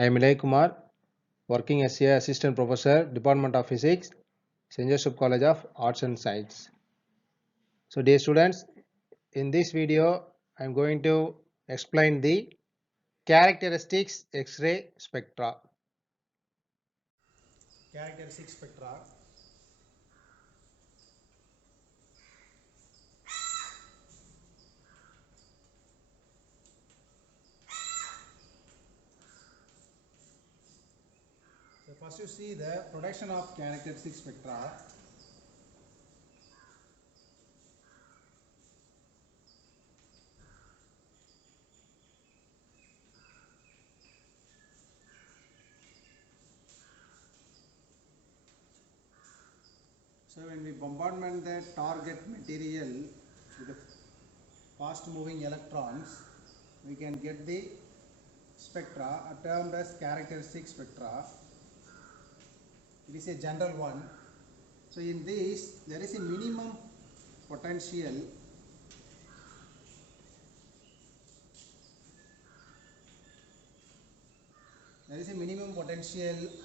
I am Ilay Kumar, working as a Assistant Professor, Department of Physics, St. Joseph College of Arts and Science. So dear students, in this video I am going to explain the characteristics X-ray spectra. Characteristic spectra. So first you see the production of characteristic spectra. So when we bombardment the target material with the fast moving electrons, we can get the spectra termed as characteristic spectra. It is a general one. So in this there is a minimum potential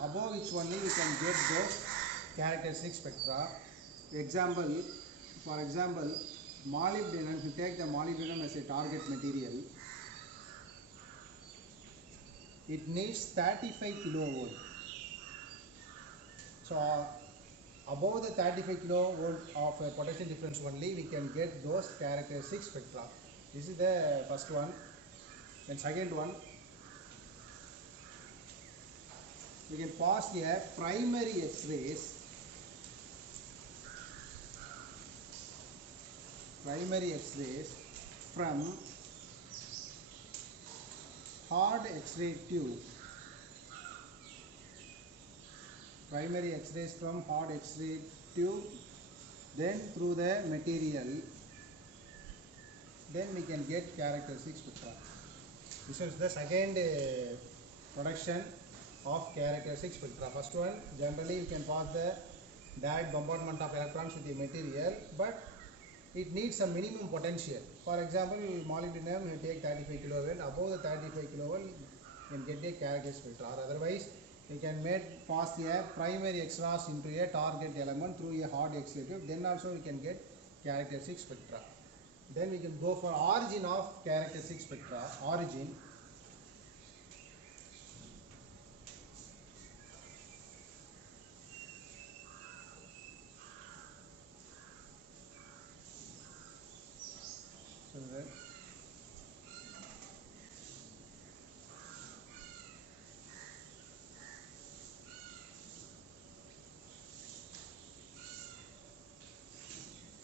above which only we can get those characteristic spectra. For example, molybdenum, if you take the molybdenum as a target material, it needs 35 kilovolt. So above the 35 kilovolt of a potential difference only we can get those characteristic spectra. This is the first one. Then second one, we can pass here primary X-rays from hard X-ray tube. Primary X-rays from hard X-ray tube, then through the material, then we can get characteristic spectra. This is the second production of characteristic spectra. First one, generally you can pass the direct bombardment of electrons with the material, but it needs some minimum potential. For example, molybdenum, you take 35 kilovolt, above the 35 kilovolt you can get a characteristic spectra, or otherwise you can pass a primary X-rays into a target element through a hard X-ray tube, then also we can get characteristic spectra. Then we can go for origin of characteristic spectra. Origin. So that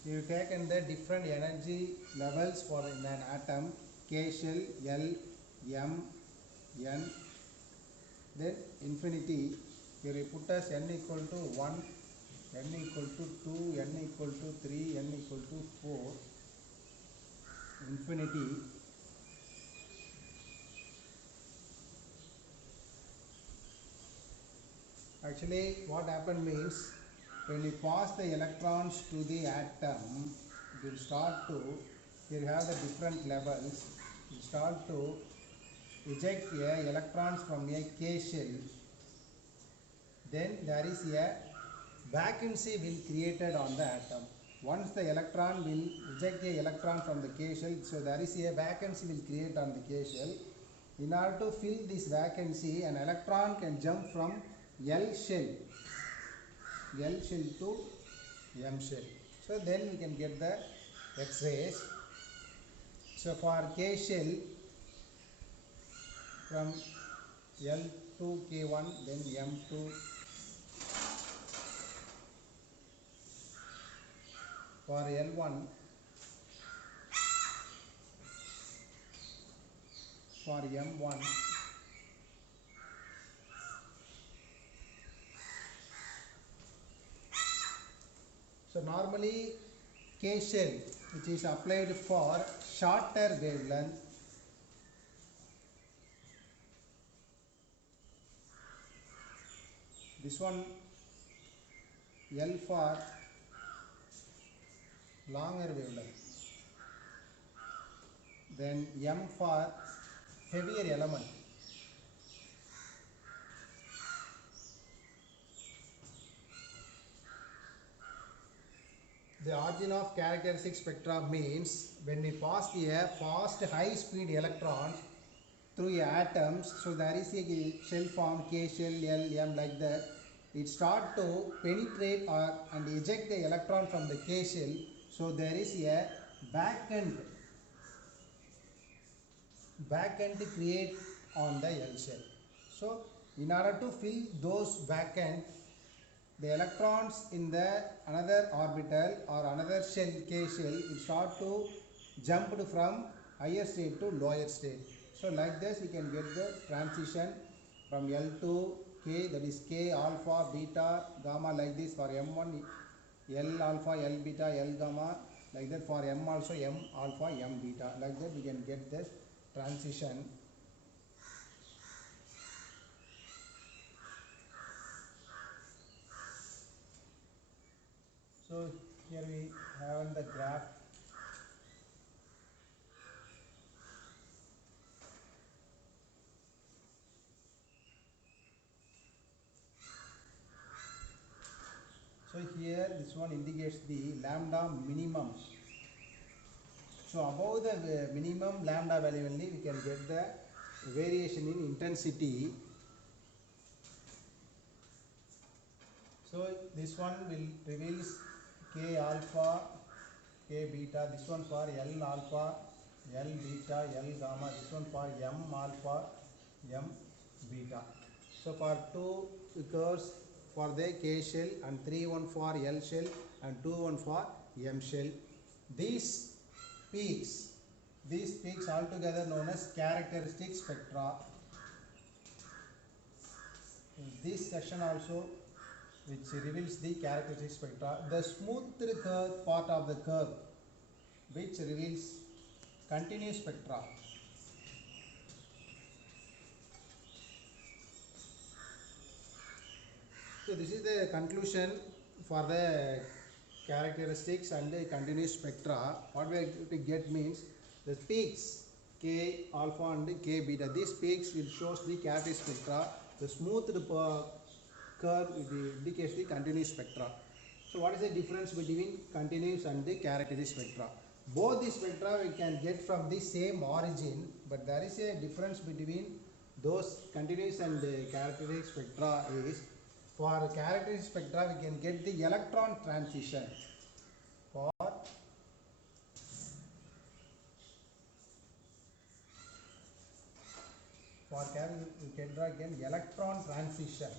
we have taken the different energy levels for in an atom, K shell, L, M, N, then infinity. Here we put as n equal to 1, n equal to 2, n equal to 3, n equal to 4, infinity. Actually what happened means, when we pass the electrons to the atom, it will start to, here you have the different levels, it will start to eject electrons from a K shell. Then there is a vacancy will created on the atom. Once the electron will eject the electron from the K shell, so there is a vacancy will create on the K shell. In order to fill this vacancy, an electron can jump from L shell to M shell. So then we can get the X-rays. So for K shell, from L to K1, then M to, for L1, for M1, so normally K shell, which is applied for shorter wavelength, this one L for longer wavelength, then M for heavier element. the origin of characteristic spectra means when we pass a fast high speed electrons through atoms, so there is a shell form K shell, L, M like that. It start to penetrate and eject the electron from the K shell. So there is a back-end create on the L shell. So in order to fill those back-end, the electrons in the another orbital or another shell K shell will start to jump from higher state to lower state. So like this we can get the transition from L to K, that is K alpha, beta, gamma like this for M1, L alpha, L beta, L gamma, like that for M also M alpha, M beta, like that we can get this transition. So here we have the graph. So here this one indicates the lambda minimum. So above the minimum lambda value only we can get the variation in intensity. So this one will reveals K alpha, K beta, this one for L alpha, L beta, L gamma, this one for M alpha, M beta. So for two curves for the K shell and 3 one for L shell and 2 one for M shell. These peaks altogether known as characteristic spectra. This section also which reveals the characteristic spectra. The smoothed curve part of the curve which reveals continuous spectra. So this is the conclusion for the characteristics and the continuous spectra. What we are going to get means the peaks K alpha and K beta. These peaks will show the characteristic spectra. The smoothed curve indicates the continuous spectra. So what is the difference between continuous and the characteristic spectra? Both the spectra we can get from the same origin, but there is a difference between those continuous and characteristic spectra is for characteristic spectra we can get the electron transition. For characteristic we can draw again electron transition.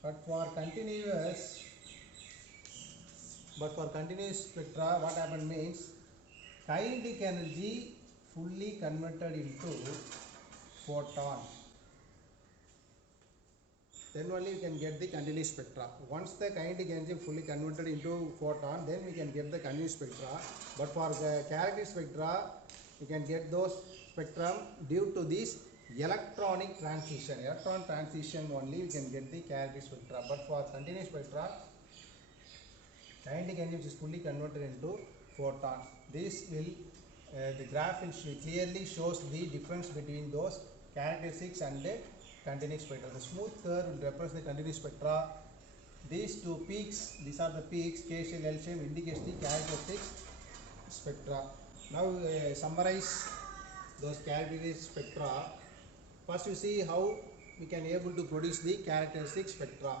But for continuous spectra, what happened means kinetic energy fully converted into photon. Then only we can get the continuous spectra. Once the kinetic energy fully converted into photon, then we can get the continuous spectra. But for the characteristic spectra, we can get those spectrum due to this electronic transition. Electron transition only we can get the characteristic spectra. But for continuous spectra, kinetic energy is fully converted into photon. This will the graph will clearly shows the difference between those characteristics and the continuous spectra. The smooth curve will represent the continuous spectra. These two peaks, these are the peaks K shell, L shell indicates the characteristics spectra. Now summarize those characteristic spectra. First you see how we can able to produce the characteristic spectra.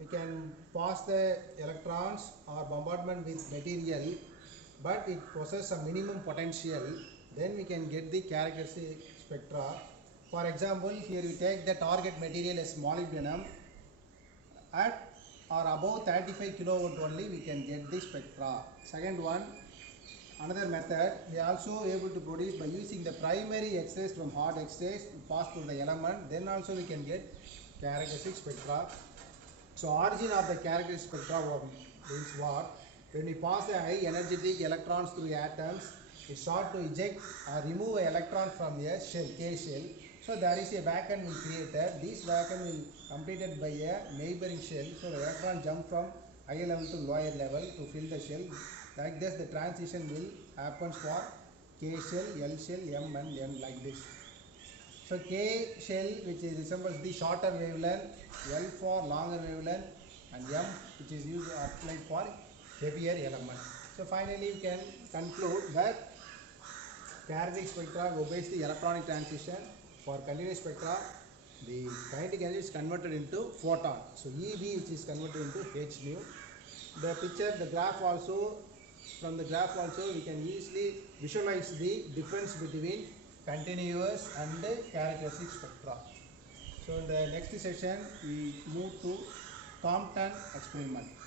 We can pass the electrons or bombardment with material, but it possesses a minimum potential. Then we can get the characteristic spectra. For example, here we take the target material as molybdenum. At or above 35 kilowatt only we can get the spectra. Second one, another method, we are also able to produce by using the primary X-rays from hot X-rays pass through the element. Then also we can get characteristic spectra. So origin of the characteristic spectra means what? When we pass the high energetic electrons through atoms, it start to eject or remove an electron from a shell, K shell. So there is a vacuum will created. This vacuum will completed by a neighboring shell. So the electron jump from higher level to lower level to fill the shell. Like this, the transition will happen for K shell, L shell, M and N like this. So K shell which resembles the shorter wavelength, L for longer wavelength, and M which is used applied for heavier element. So finally we can conclude that characteristic spectra obeys the electronic transition. For continuous spectra, the kinetic energy is converted into photon. So EV which is converted into h nu. The picture, the graph also, from the graph also we can easily visualize the difference between continuous and characteristic spectra. So in the next session we move to Compton experiment.